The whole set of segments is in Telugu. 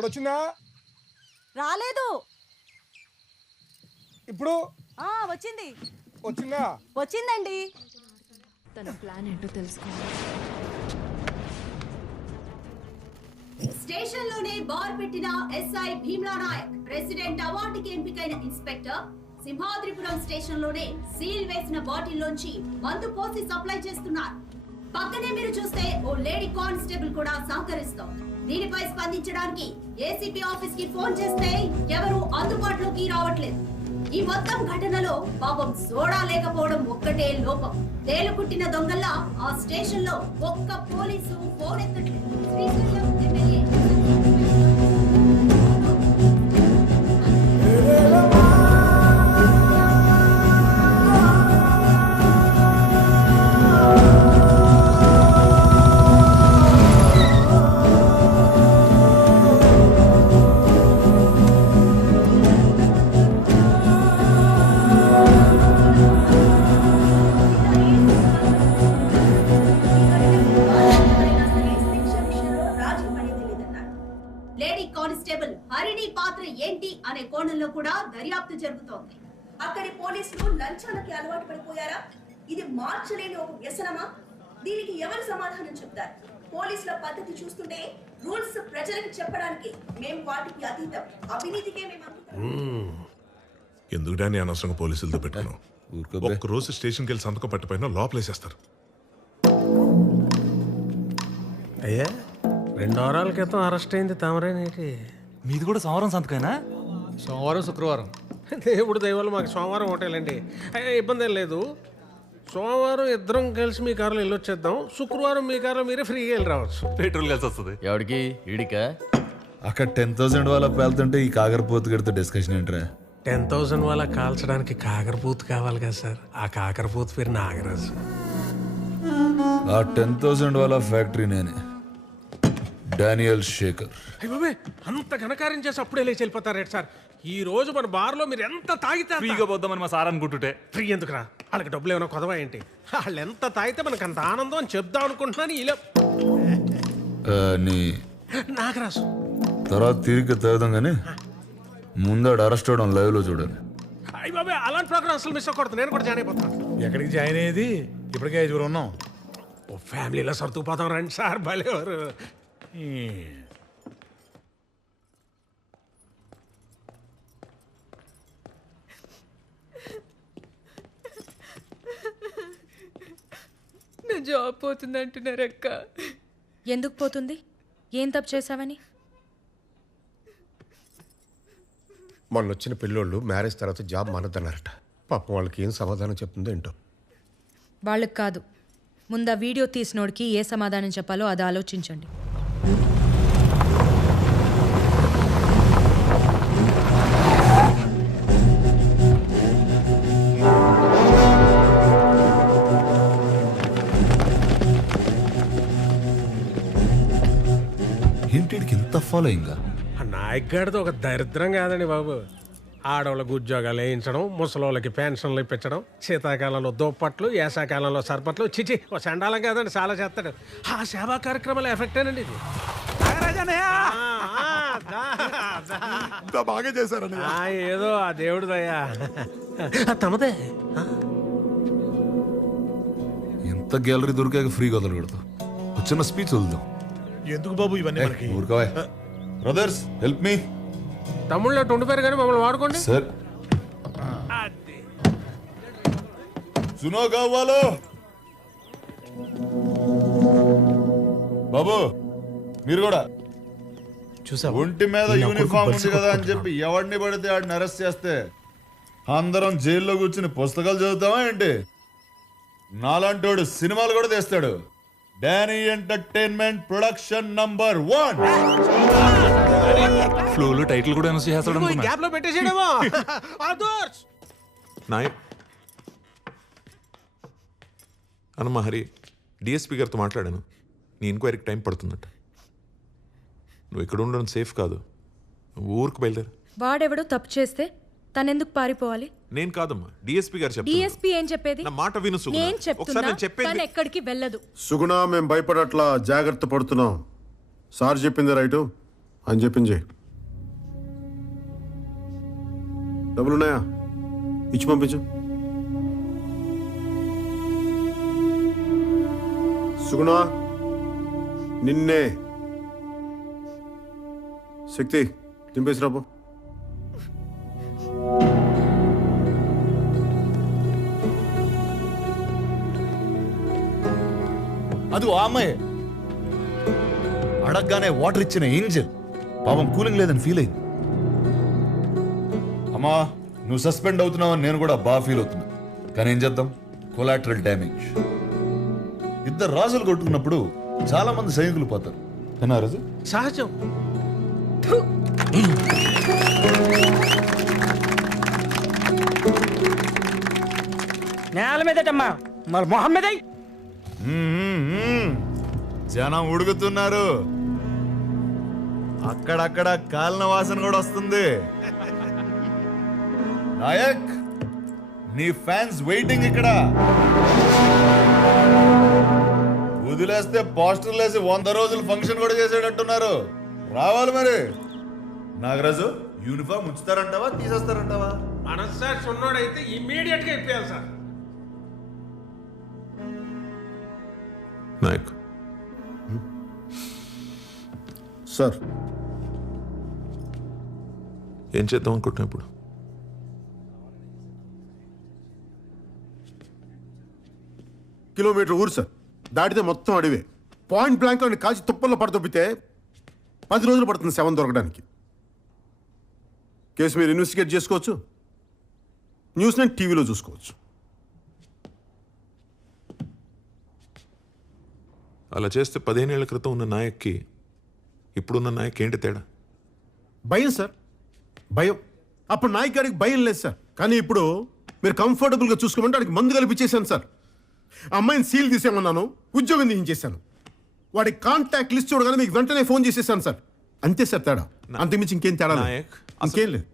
ఇప్పుడు వచ్చిందా? రాలేదు. ఇప్పుడు వచ్చింది. వచ్చిందా? వచ్చిందండి. తన ప్లాన్ ఏంటో తెలుసుకోవాలి. స్టేషన్ లోనే బార్ పెట్టిన ఎస్ఐ భీమ్లా నాయక్, ప్రెసిడెంట్ అవార్డుకి ఎంపికైన ఇన్స్పెక్టర్ సింహాద్రిపురం స్టేషన్ లోనే సీల్ వేసిన బాటిల్ లోంచి మందు పోసి సప్లై చేస్తున్నారు. పక్కనే మీరు చూస్తే ఓ లేడీ కానిస్టేబుల్ కూడా సహకరిస్తోంది. దీనిపై స్పందించడానికి ఏసీపీ ఆఫీస్ కి ఫోన్ చేస్తే ఎవరు అందుబాటులోకి రావట్లేదు. ఈ మొత్తం ఘటనలో పాపం సోడా లేకపోవడం ఒక్కటే లోపం. తేలుకుట్టిన దొంగల్లా ఆ స్టేషన్ లో ఒక్క పోలీసు ఫోన్ ఎత్తట్లేదు. Srisailam MLA lady constable Harini పాత్ర ఏంటి అనే కోణంలో కూడా దర్యాప్తు జరుగుతోంది. అక్కడి పోలీసులు లంచాలకి అలవాటు పడిపోయారా? ఇది మార్చలేని ఒక వ్యసనమా? దీనికి ఎవరు సమాధానం చెప్తారు? పోలీసుల పద్ధతి చూస్తుంటే రూల్స్ ప్రజలకు చెప్పడానికి మేము వాటికి అతీతం, అవినీతికే మేము ఎందుకు డాని అనవసరంగా పోలీసులతో పెట్టుకున్నాం? ఒక్క రోజు స్టేషన్కి వెళ్ళి సంతకం పట్టిపోయినా లోపలేసేస్తారు. అయ్యా 2 వారాల క్రితం అరెస్ట్ అయింది తమరేనేటి? మీది కూడా సోమవారం సంతకైనా? సోమవారం శుక్రవారం దేవుడు దయవల్ల మాకు సోమవారం హోటలండి. ఇబ్బంది ఏం లేదు. సోమవారం ఇద్దరం కలిసి మీ కారులో వెళ్ళొచ్చేద్దాం. శుక్రవారం మీ కారులో మీరే ఫ్రీగా వెళ్ళి రావచ్చు. పెట్రోల్ కలిసి వస్తుంది. ఎవడికి? ఈడికా? అక్కడ 10,000 వాళ్ళ పేలుతుంటే ఈ కాకరపోతు గడితో డిస్కషన్ ఏంట్రా? 10,000 వాళ్ళ కాల్చడానికి కాకరపూత కావాలి కదా సార్. ఆ కాకరపూత పేరు నాగరాజు. ఆ 10,000 వాళ్ళ ఫ్యాక్టరీ నేనే, డానియల్ శేఖర్. అయ్యే అంత ఘనకార్యం చేసి అప్పుడే లేచి వెళ్ళిపోతారేంటి సార్? ఈ రోజు మన బార్లో మీరు ఎంత తాగితే ఫ్రీగా పోద్దామని మా సార్ అనుకుంటుంటే. ఫ్రీ ఎందుకురా? వాళ్ళకి డబ్బులు ఏమైనా కొదవా ఏంటి? వాళ్ళు ఎంత తాగితే మనకు అంత ఆనందం అని చెప్దాం అనుకుంటున్నాను. ఇలా నీ నాగరాజు తర్వాత తిరిగి తాగుదాం కానీ ముందాడు అరెస్ట్ అవడం లైవ్ లో చూడాలి. అయ్యి బాబాయ్ అలాంటి ప్రోగ్రామ్ అసలు మిస్ అవ్వకూడదు. నేను కూడా జాయిన్ అయిపోతాను. ఎక్కడికి జాయిన్ అయ్యేది? ఇప్పటికే 5 ఉన్నాం. ఓ ఫ్యామిలీలో సర్దుకుపోతాం రండి సార్. భలేవారు. నా జాబ్ పోతుంది అంటున్నారు అక్క. ఎందుకు పోతుంది? ఏం తప్పు చేసావని? మొన్న వచ్చిన పిల్లోళ్ళు మ్యారేజ్ తర్వాత జాబ్ మానద్దన్నారట. పాపం వాళ్ళకి ఏం సమాధానం చెప్తుందో ఏంటో. వాళ్ళకి కాదు, ముందు ఆ వీడియో తీసినోడికి ఏ సమాధానం చెప్పాలో అది ఆలోచించండి. ఏంటికి ఇంత ఫాలోయింగ్? ఆ నాయక్ గారితో ఒక దరిద్రం కాదండి బాబు. ఆడవాళ్ళకు ఉద్యోగాలు వేయించడం, ముసలోళ్ళకి పెన్షన్లు ఇప్పించడం, శీతాకాలంలో దుప్పట్లు, వేసాకాలంలో సర్పట్లు. చిచి ఓ చండాలం కాదండి, చాలా చేస్తాడు. ఆ సేవా కార్యక్రమాల ఎఫెక్టేనండి ఇది. బాగా చేశారని ఏదో ఆ దేవుడు దయ్యా. తమదే ఎంత గ్యాలరీ దొరికాక ఫ్రీగా వదలకూడదు. చిన్న స్పీచ్ వదులుదాం. ఎందుకు బాబు ఇవన్నీ మనకి? ఊరుకోవా బ్రదర్స్, హెల్ప్ మీ. తమ్ముళ్ళు ఉండిపోయారు కానీ మమ్మల్ని వాడుకోండి సార్. సునో కావాలో బాబు, మీరు కూడా చూసా ఒంటి మీద యూనిఫామ్ ఉంది కదా అని చెప్పి ఎవడిని పడితే వాడిని అరెస్ట్ చేస్తే అందరం జైల్లో కూర్చుని పుస్తకాలు చదువుతామా ఏంటి? నాలాంటోడు సినిమాలు కూడా తీస్తాడు. Danny entertainment production number 1. ఫ్లోలో టైటిల్ కూడా అనౌన్స్ చేస్తాడు అనుకున్నా. గ్యాప్ లో పెట్టేసేయడమో. అన్నమా హరి, డిఎస్పీ గారితో మాట్లాడాను. నీ ఎంక్వైరీకి టైం పడుతుందట. నువ్వు ఇక్కడ ఉండడం సేఫ్ కాదు. నువ్వు ఊరికి బయలుదేరు. వాడెవడో తప్పు చేస్తే తనెందుకు పారిపోవాలి? నేను కాదమ్మా, డిఎస్పీ గారు చెప్తారు. డిఎస్పీ ఏం చెప్పేది? నా మాట విను సుగుణ. నేను ఒకసారి చెప్తున్నా, నేను చెప్పేది తను ఎక్కడికి వెళ్ళదు. సుగుణ, మేము భయపడట్లా, జాగ్రత్త పడుతున్నాం. సార్ చెప్పింది రైటు. అని చెప్పింది చేయి. డబ్బులున్నాయా? ఇచ్చి పంపించు. సుగుణ, నిన్నే. శక్తి దింపేసి రాబో. అది ఆ అమ్మాయి అడగగానే వాటర్ ఇచ్చిన ఏంజల్ పాపం కూలింగ్ లేదని ఫీల్ అయింది. అమ్మా నువ్వు సస్పెండ్ అవుతున్నావని నేను కూడా బాగా ఫీల్ అవుతున్నా. కానీ ఏం చేద్దాం, కొలాటరల్ డ్యామేజ్. ఇద్దరు రాజులు కొట్టుకున్నప్పుడు చాలా మంది సైనికులు పోతారు. ఏనా రాజు? సహజం. నేల మీదటమ్మా మరి మొహం మీద జనం ఉడుకుతున్నారు. అక్కడక్కడ కాలిన వాసన కూడా వస్తుంది. నాయక్, నీ ఫ్యాన్స్ వెయిటింగ్ ఇక్కడ. వదిలేస్తే పోస్టర్లు వేసి 100 రోజులు ఫంక్షన్ కూడా చేసేటట్టున్నారు. రావాలి మరి. నాగరాజు, యూనిఫామ్ ఉంచుతారంటావా తీసేస్తారంటావా? మనస్సాక్షి ఉన్నోడైతే ఇమ్మీడియట్ గా ఇప్పేయాలి సార్. నాయక్, సార్ ఏం చేద్దాం అనుకుంటున్నా ఇప్పుడు? కిలోమీటర్ ఊరు సార్, దాటితే మొత్తం అడివే. పాయింట్ బ్లాంక్ లో కాల్చి తుప్పల్లో పడతొప్పితే 10 రోజులు పడుతుంది శవం దొరకడానికి. కేసు మీరు ఇన్వెస్టిగేట్ చేసుకోవచ్చు, న్యూస్ నేను టీవీలో చూసుకోవచ్చు. అలా చేస్తే 15 ఏళ్ల క్రితం ఉన్న నాయక్కి ఇప్పుడున్న నాయక్ ఏంటి తేడా? భయం సార్, భయం. అప్పుడు నాయక్ గారికి భయం లేదు సార్, కానీ ఇప్పుడు మీరు కంఫర్టబుల్గా చూసుకోమంటే వాడికి మందు కల్పించేశాను సార్. ఆ అమ్మాయిని సీల్ తీసేమన్నాను, ఉద్యోగం తీయించేశాను. వాడి కాంటాక్ట్ లిస్ట్ చూడగానే మీకు వెంటనే ఫోన్ చేసేసాను సార్. అంతే సార్ తేడా, అంతకుమించి ఇంకేం తేడా నాయక్, ఇంకేం లేదు.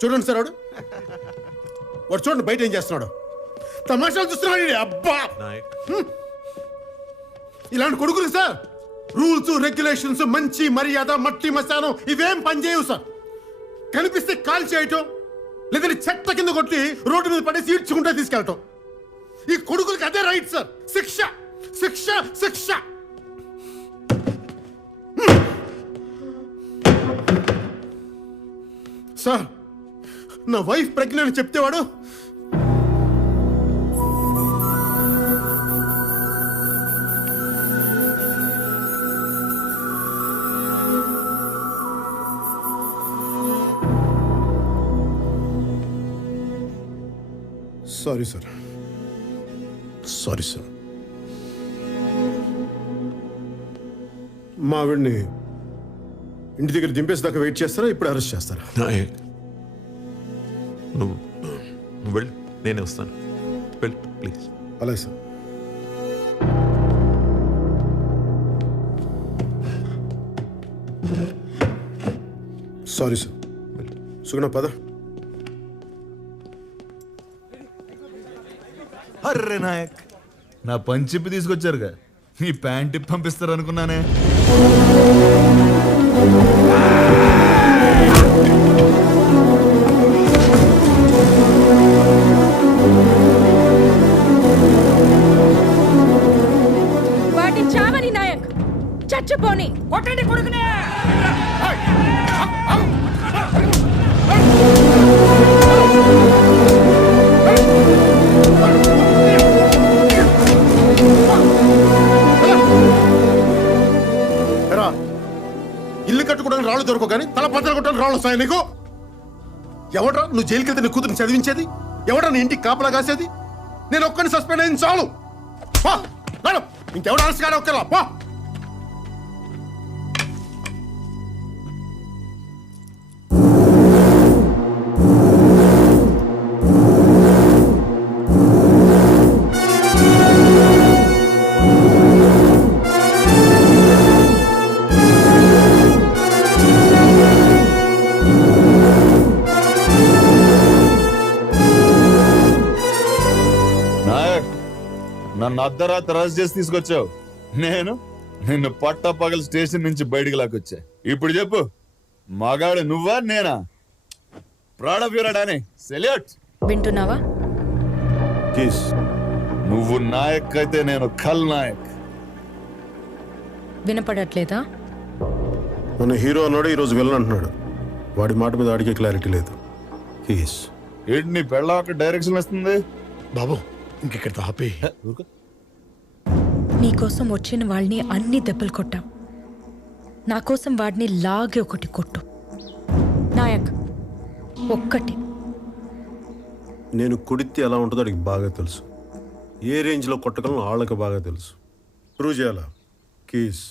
చూడండి సార్, వాడు చూడండి బయట ఏం చేస్తున్నాడు. తమాషాలు చూస్తున్నాడు. అబ్బా, నాయక్, ఇలాంటి కొడుకులు సార్ రూల్స్ రెగ్యులేషన్స్, మంచి మర్యాద, మట్టి మశానం ఇవేం పనిచేయవు సార్. కనిపిస్తే కాల్ చేయటం, లేదంటే చెత్త కింద కొట్టి రోడ్డు మీద పడేసి ఈడ్చుకుంటే తీసుకెళ్ళటం. ఈ కొడుకులకి అదే రైట్ సార్. శిక్ష శిక్ష శిక్ష. సార్, నా వైఫ్ ప్రెగ్నెంట్ చెప్తేవాడు సారీ సార్, సారీ సార్. మా ఆవిడ్ని ఇంటి దగ్గర దింపేసేదాకా వెయిట్ చేస్తారా, ఇప్పుడు అరెస్ట్ చేస్తారా? నాయక్, నువ్వు వెళ్ళు, నేనే వస్తాను. వెళ్ళు ప్లీజ్. అలాగే సార్. Sorry sir. సుగుణ పద. అర్రే నాయక్, నా పంచిప్పి తీసుకొచ్చారుగా, మీ ప్యాంట్ ఇప్పి పంపిస్తారు అనుకున్నానే. వాటి చావని నాయక్, చచ్చిపోని. కొట్టండి కొడుకునే. ఇల్లు కట్టుకోవడానికి రాళ్ళు దొరకవు కానీ తల పద్దలు కొట్టడానికి రాళ్ళు వస్తాయి నీకు. ఎవడ్రా నువ్వు జైలుకి వెళ్తే నీ కూతురు చదివించేది? ఎవడ్రా నీ ఇంటికి కాపలా కాసేది? నేను ఒక్కడిని సస్పెండ్ అయింది చాలు. ఇంకెవడ అరెస్ట్ కాడ ఒక్కరా పా. నన్ను అర్ధరాత్రి అరెస్ట్ చేసి తీసుకొచ్చావు. నేను నిన్ను పట్టపగలు స్టేషన్ నుంచి బయటికి లాక్కొచ్చా. ఇప్పుడు చెప్పు, మగాడు నువ్వా నేనా? Proud of your Danny, salute. వింటున్నావా? కేస్ నువ్వు నాయక్ అయితే నేను ఖల్ నాయక్. వినపడట్లేదా? మన హీరో అన్నాడు, ఈరోజు వెళ్ళను అంటున్నాడు. వాడి మాట మీద వాడికి క్లారిటీ లేదు. కేస్ ఏంటి నీ పెళ్ళ డైరెక్షన్ వస్తుంది? బాబు ఇంకెక్కడ ఆపే. నీకోసం వచ్చిన వాళ్ళని అన్ని దెబ్బలు కొట్టావు. నా కోసం వాడిని లాగే ఒకటి కొట్టు. నాయక్, ఒక్కటి. నేను కొడితే ఎలా ఉంటుందో వాడికి బాగా తెలుసు. ఏ రేంజ్లో కొట్టగలను వాళ్ళకి బాగా తెలుసు. ప్రూవ్ చేయాలా? కేస్